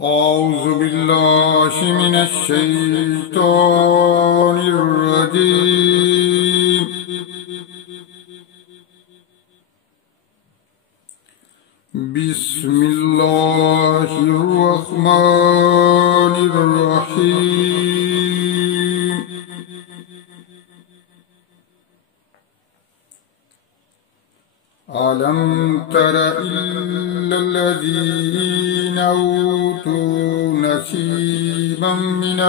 أعوذ بالله من الشيطان الرجيم. بسم الله الرحمن الرحيم. ألم تر إلا الذين أوتوا نصيبا من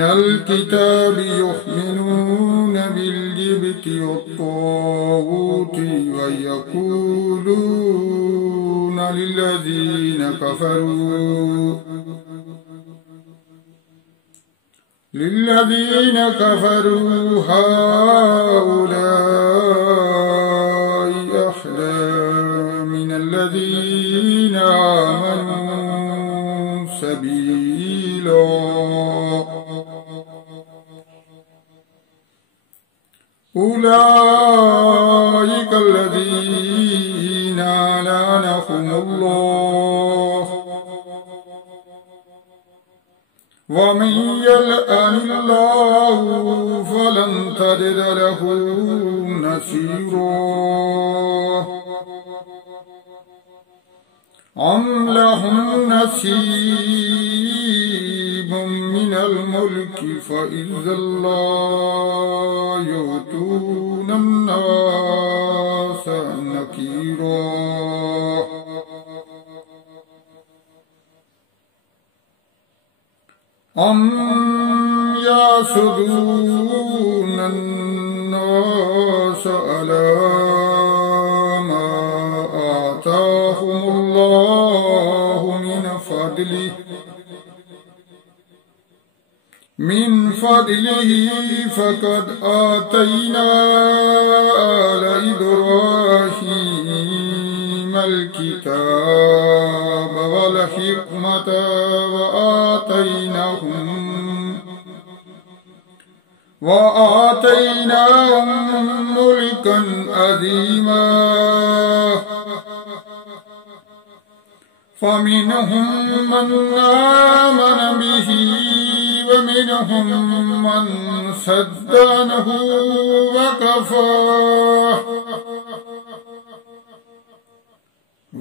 الكتاب يؤمنون بالجبت والطاغوت ويقولون للذين كفروا هؤلاء أحدى من الذين آمنوا سبيلا. أولئك الذين لعنهم الله، ومن يلعن الله فلن تجد له نصيرا. أم لهم نصيب من الملك فإذا لا يؤتون الناس نكيرا. أم يحسدون الناس على ما آتاهم الله من فضله فقد آتينا آل إبراهيم الكتاب والحكمة وآتيناهم ملكا عظيما. فمنهم من آمن به ومنهم من صد عنه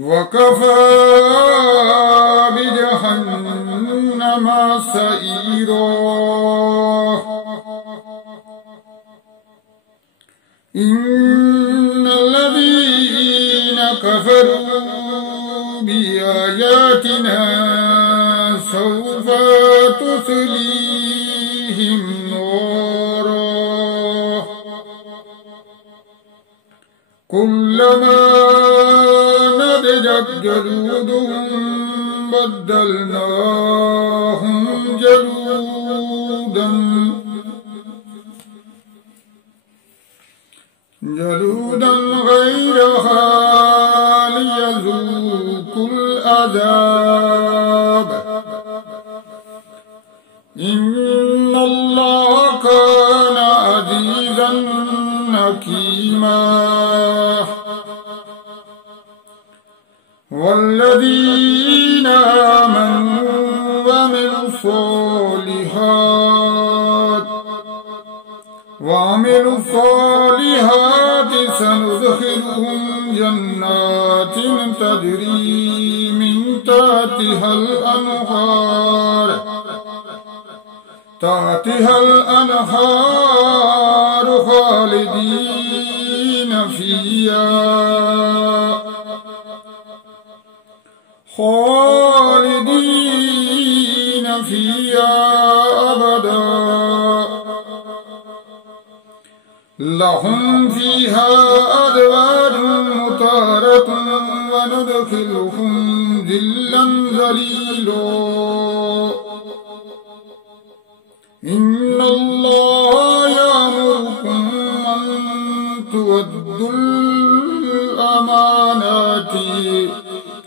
وكفى بجهنم سعيرا. إن الذين كفروا بآياتنا سوف تصليهم نارا كلما نضجت جلودهم بدلناهم جلودا غيرها ليذوقوا العذاب. إن الله كان عزيزا حكيما. والذين آمنوا وعملوا الصالحات سندخلهم جنات تجري من تحتها الأنهار خالدين فيها أبدا. لهم فيها أزواج مطهرة وندخلهم ظلا ظليلا. إن الله يأمركم أن تؤدوا الأمانات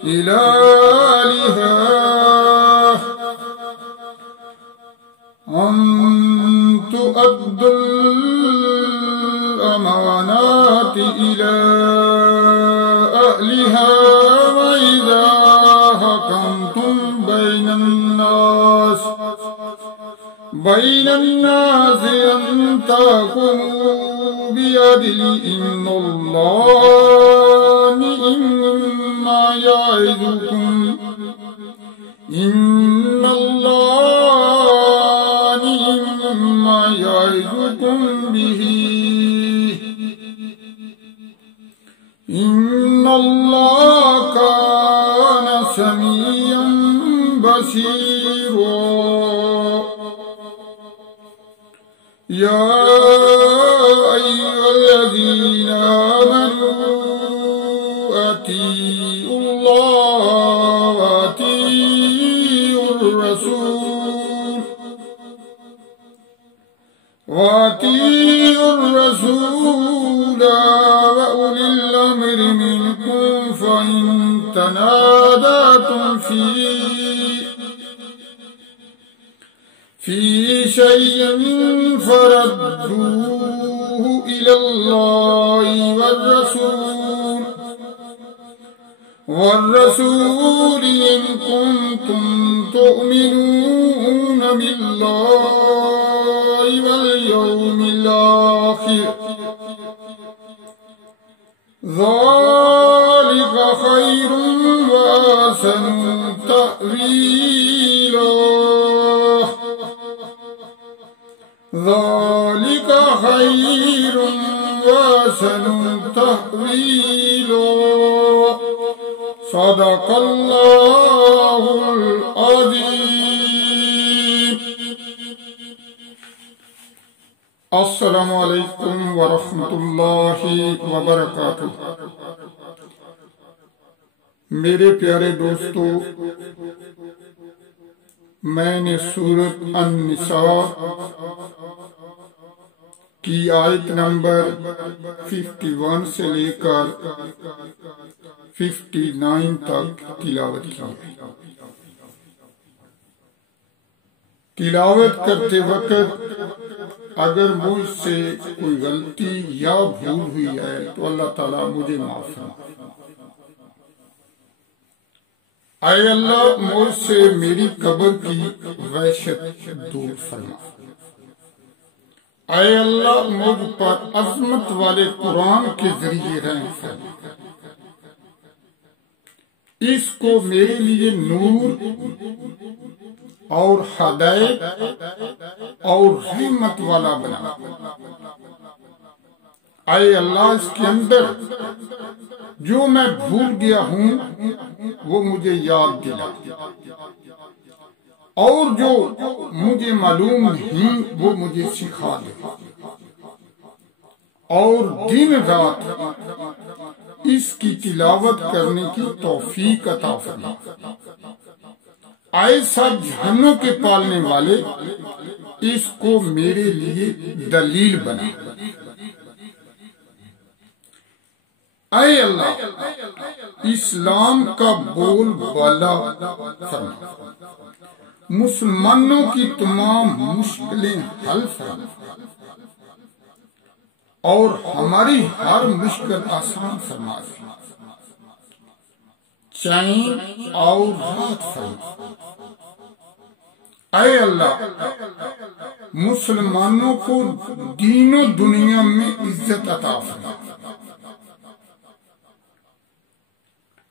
إلى أهلها الأمانات إلى أهلها وإذا حكمتم بين الناس أن تحكموا بعدل إن الله نعم ما يعظكم به إن الله كان سميعا بصيرا يا أيها الذين آمنوا أطيعوا الله وأطيعوا الرسول وأولي الأمر منكم فإن تنازعتم في شيء فردوه إلى الله والرسول إن كنتم تؤمنون بالله واليوم الآخر ذلك خير وأحسن تأويلا ذلك خير وأحسن تأويلا صدق الله العظيم السلام علیکم ورحمۃ اللہ وبرکاتہ۔ میرے پیارے دوستو، میں نے سورۃ النساء کی آیت نمبر 51 سے لے کر 59 تک تلاوت کی۔ تلاوت کرتے وقت اگر مجھ سے کوئی غلطی یا بھول ہوئی ہے تو اللہ تعالیٰ مجھے معاف فرمائے۔ اے اللہ، مجھ سے میری قبر کی وحشت دور فرما۔ اے اللہ، مجھ پر عظمت والے قرآن کے ذریعے رحم فرما۔ اس کو میرے لیے نور اور ہدایت اور رحمت والا بنا۔ اے اللہ، اس کے اندر جو میں بھول گیا ہوں وہ مجھے یاد دلا، اور جو مجھے معلوم نہیں وہ مجھے سکھا دے، اور دن رات اس کی تلاوت کرنے کی توفیق عطا فرما۔ اے سب جہنوں کے پالنے والے، اس کو میرے لیے دلیل بنا۔ اے اللہ، اسلام کا بول بالا فرما، مسلمانوں کی تمام مشکلیں حل فرما، اور ہماری ہر مشکل آسان فرما دے، چین اور راحت فرما۔ اے اللہ، مسلمانوں کو دین و دنیا میں عزت عطا فرما۔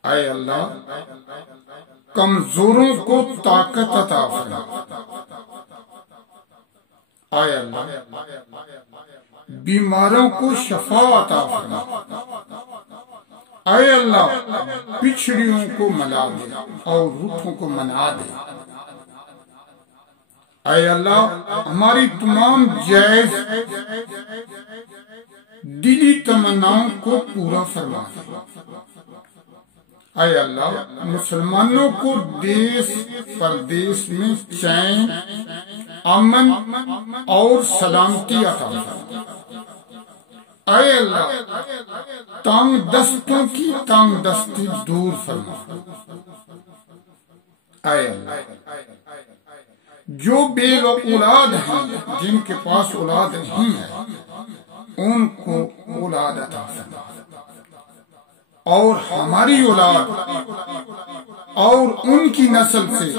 اے اللہ، کمزوروں کو طاقت عطا فرما۔ اے اللہ، بیماروں کو شفا عطا فرما۔ اے اللہ، پچھڑیوں کو ملا دے اور روٹھوں کو منا دے۔ اے اللہ، ہماری تمام جائز دلی تمناؤں کو پورا فرما دے۔ اے اللہ، مسلمانوں کو دیس پردیس میں چین، امن اور سلامتی عطا فرما۔ اے اللہ، تنگ دستوں کی تنگ دستی دور فرما۔ اے اللہ، جو بے اولاد ہیں، جن کے پاس اولاد نہیں ہے، ان کو اولاد عطا فرما، اور ہماری اولاد اور ان کی نسل سے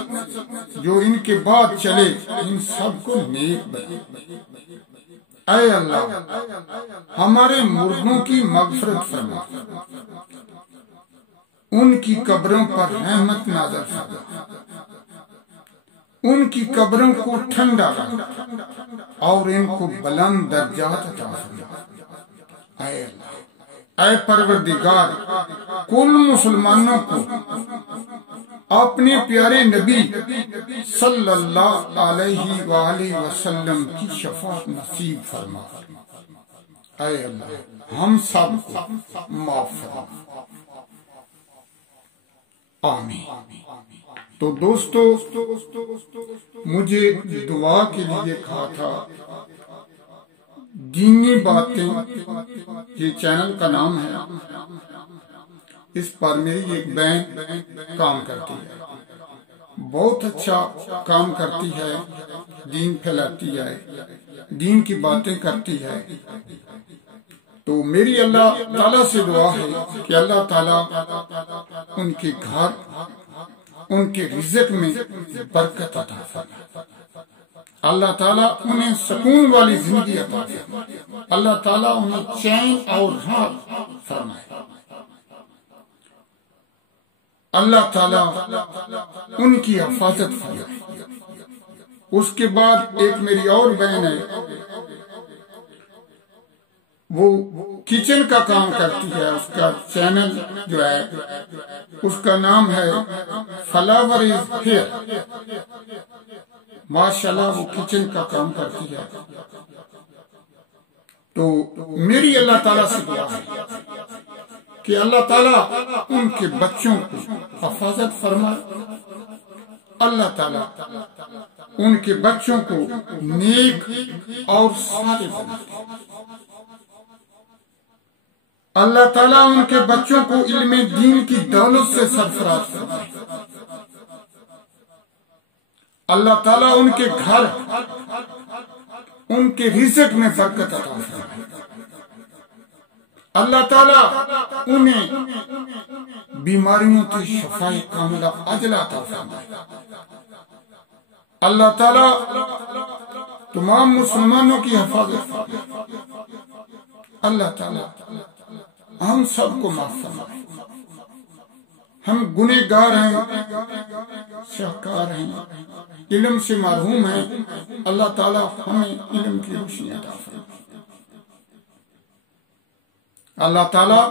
جو ان کے بعد چلے ان سب کو نیک بنا۔ اے اللہ ہمارے مردوں کی مغفرت فرما، ان کی قبروں پر رحمت نازل فرما، ان کی قبروں کو ٹھنڈا رکھ اور ان کو بلند درجات عطا فرما۔ اے اللہ، اے پروردگار، کل مسلمانوں کو اپنے پیارے نبی صلی اللہ علیہ وآلہ وسلم کی شفاعت نصیب فرما۔ اے اللہ ہم سب کو معاف فرما، آمین۔ تو دوستو، مجھے دعا کے لیے کہا تھا دینی باتیں، یہ چینل کا نام ہے، اس پر میری ایک بہن کام کرتی ہے، بہت اچھا کام کرتی ہے، دین پھیلاتی ہے، دین کی باتیں کرتی ہے۔ تو میری اللہ تعالیٰ سے دعا ہے کہ اللہ تعالیٰ ان کے گھر، ان کے رزق میں برکت عطا فرمائے، اللہ تعالیٰ انہیں سکون والی زندگی عطا فرمائے، اللہ تعالیٰ انہیں چین اور راحت فرمائے، اللہ تعالیٰ ان کی حفاظت فرمائے۔ اس کے بعد ایک میری اور بہن ہے، وہ کچن کا کام کرتی ہے، اس کا چینل جو ہے اس کا نام ہے فلاور از ہیئر، ماشاءاللہ وہ کچن کا کام کرتی ہے۔ تو میری اللہ تعالیٰ سے دعا ہے کہ اللہ تعالیٰ ان کے بچوں کو حفاظت فرمائے، اللہ تعالیٰ ان کے بچوں کو نیک اور صالح بنائے، اللہ تعالیٰ ان کے بچوں کو علم دین کی دولت سے سرفراز فرمائے، اللہ تعالیٰ ان کے گھر، ان کے رزق میں برکت عطا فرمائے، اللہ تعالیٰ انہیں بیماریوں کی شفاء کاملہ عاجلہ عطا فرمائے، اللہ تعالیٰ تمام مسلمانوں کی حفاظت فرمائے، اللہ تعالیٰ ہم سب کو معاف فرمائے، ہم گنہگار ہیں، شاہکار ہیں، علم سے محروم ہیں، اللہ تعالیٰ ہمیں علم کی روشنی عطا فرمائے، اللہ تعالیٰ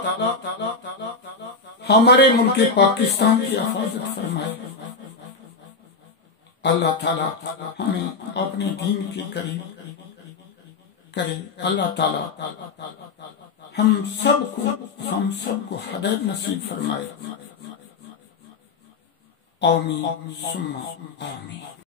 ہمارے ملک پاکستان کی حفاظت فرمائے، اللہ تعالیٰ ہمیں اپنے دین کے قریب کرے، اللہ تعالیٰ ہم سب کو ہدایت نصیب فرمائے، آمین ثم آمین۔